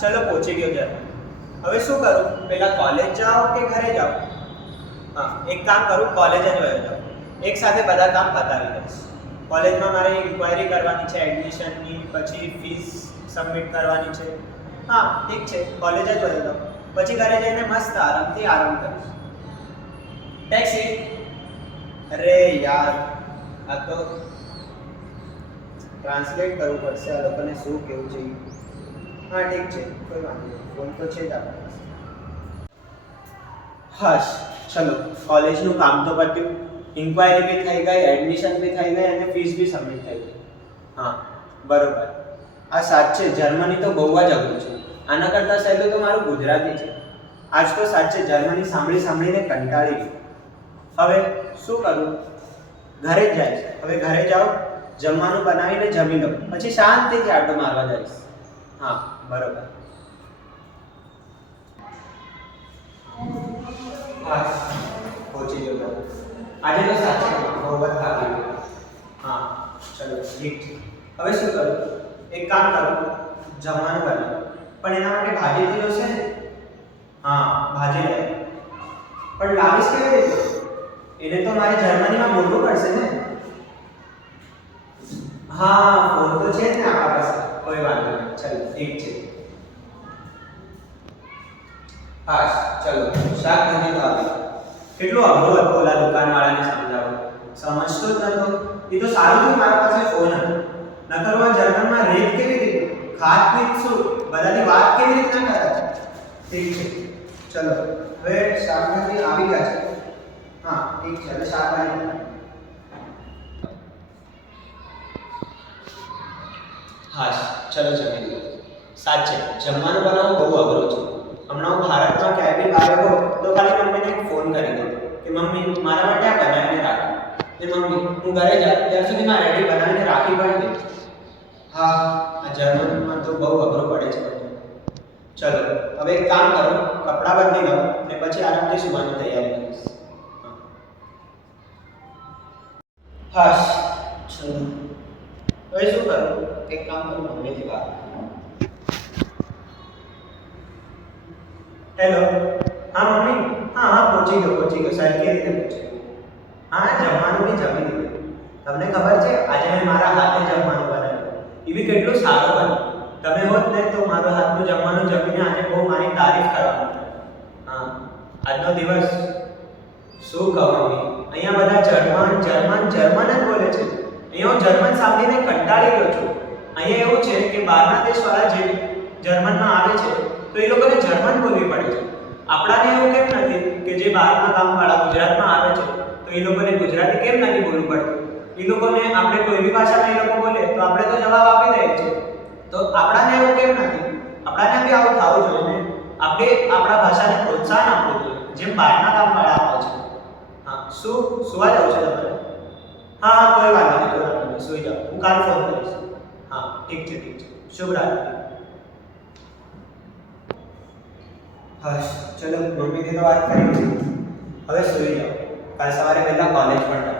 ચલો પહોંચી ગયો ત્યારે. હવે શું કરું? પહેલા કોલેજ જાઓ કે ઘરે જાઓ? હા, એક કામ કરું કોલેજ જ વયો જાઉં એક સાથે બધા કામ પતાવી દઈશ. કોલેજમાં મારે ઇન્ક્વાયરી કરવાની છે એડમિશનની પછી ફીસ સબમિટ કરવાની છે. હા, ઠીક છે કોલેજ જ વયો જાઉં પછી ઘરે જઈને મસ્ત આરામથી આરામ કરીશ. ટેક્સી અરે યાર, આ તો ટ્રાન્સલેટ કરવું પડશે આ લોકોને શું કેવું ઈ. હા ઠીક છે, કોઈ વાંધો નહીં. ફોન તો છે જ આપણી પાસે. હશ ચલો કોલેજનું કામ તો પત્યું. ઇન્ક્વાયરી બી થઈ ગઈ એડમિશન બી થઈ ગઈ, અને ફીસ બી સબમિટ થઈ ગઈ. હા, બરોબર. આ સાચે જર્મની તો બહુ જ અઘરું છે. આના કરતાં સહેલું તો મારું ગુજરાતી છે. આજ તો સાચે જર્મની સાંભળી સાંભળીને કંટાળી ગયું. હવે શું કરું? ઘરે જ છે. હવે ઘરે જાઓ, જમવાનું બનાવીને જમી લો. પછી શાંતિથી આટો મારવા જઈશ. હા. બરોબર. બસ પહોંચી ગયો. આજે તો સાચે બહુ જ હા, ચલો, ઠીક છે. હવે શું કરું? એક કામ કરું, જમવાનું બનાવું. પણ એના માટે ભાજી થઈ જશે ને? હા, ભાજી લે પણ લાવીશ કેવી રીતે? એને તો મારે જર્મનીમાં બોલવું પડશે ને? હા, ફોન તો છે ને આપણા પાસે. કોઈ વાંધો નહીં. ચલો, ઠીક છે. હા, ચલો, શાકભાજી તો આવી. કેટલું અઘરો હતો ઓલા દુકાનવાળાને સમજાવો. સમજતો જ નતો. એ તો સારું કે મારા પાસે ફોન હતો. નકર આ જર્મનમાં રેત કેવી રીતે ખાત પીત શું? બધાની વાત કેવી રીતના કરે ઠીક છે. ચલો, હવે શાકભાજી આવી ગયા છે. હા, ઠીક છે, હવે શાકભાજી. હા, ચલો જમી લો સાચે, જમવાનું બનાવવું બહુ અઘરું છે. હમણાં હું ભારતમાં ક્યાંય બી બહાર ગયો તો ખાલી મમ્મીને ફોન કરી દઉં કે, મમ્મી, મારા માટે આ બનાવીને રાખો. કે, મમ્મી, હું ઘરે જાઉં ત્યાં સુધીમાં રેડી બનાવીને રાખી પણ દે. હા, આ જર્મનમાં તો બહુ અઘરું પડે છે ચલો, હવે એક કામ કરો, કપડાં બદલી લો ને પછી આરામથી સુવાની તૈયારી કરીશ. હા, ચલો. હવે શું કરું એક કામ કરું મમ્મીથી વાત હેલો હા, મમ્મી? હા હા, પહોંચી ગયો પહોંચી ગયો. સાહેબ, કેવી રીતે પહોંચી હા જમવાનું બી જમી દીધું તમને ખબર છે, આજે મેં મારા હાથે જમવાનું બનાવ્યું. એ બી કેટલું સારું બન્યું. તમે હોત ને તો મારો હાથનું જમવાનું જમીને આજે બહુ મારી તારીફ કરવાનું. હા, આજનો દિવસ. શું કહું, મમ્મી? અહીંયા બધા જર્મન જર્મન જર્મન જ બોલે છે. અહીંયા હું જર્મન સાંભળીને કંટાળી ગયો છું. અહીંયા એવું છે કે બહારના દેશવાળા જે જર્મનમાં આવે છે, તો એ લોકોને જર્મન બોલવી પડે છે. આપણાને એવું કેમ નથી કે જે બહારના ગામવાળા ગુજરાતમાં આવે છે, તો એ લોકોને ગુજરાતી કેમ નથી બોલવું પડતું? એ લોકોને આપણે કોઈ બી ભાષામાં એ લોકો બોલે, તો આપણે તો જવાબ આપી દઈએ છીએ. તો આપણાને એવું કેમ નથી? આપણાને બી આવું થવું જોઈએ આપણે આપણા ભાષાને પ્રોત્સાહન આપવું જોઈએ, જેમ બહારના ગામવાળા આપે છે. હા, શું સુવા જાવ છે તમારે? હા હા કોઈ વાંધો નહીં કોઈ વાંધો નહીં સુઈ જાઓ હું કાલ ફોન કરીશ હા ઠીક છે ઠીક છે શુભ રાત્રિ હશ ચલો મમ્મીથી તો વાત કરી લીધી. હવે સુઈ જાઓ કાલ સવારે વહેલા કોલેજ પણ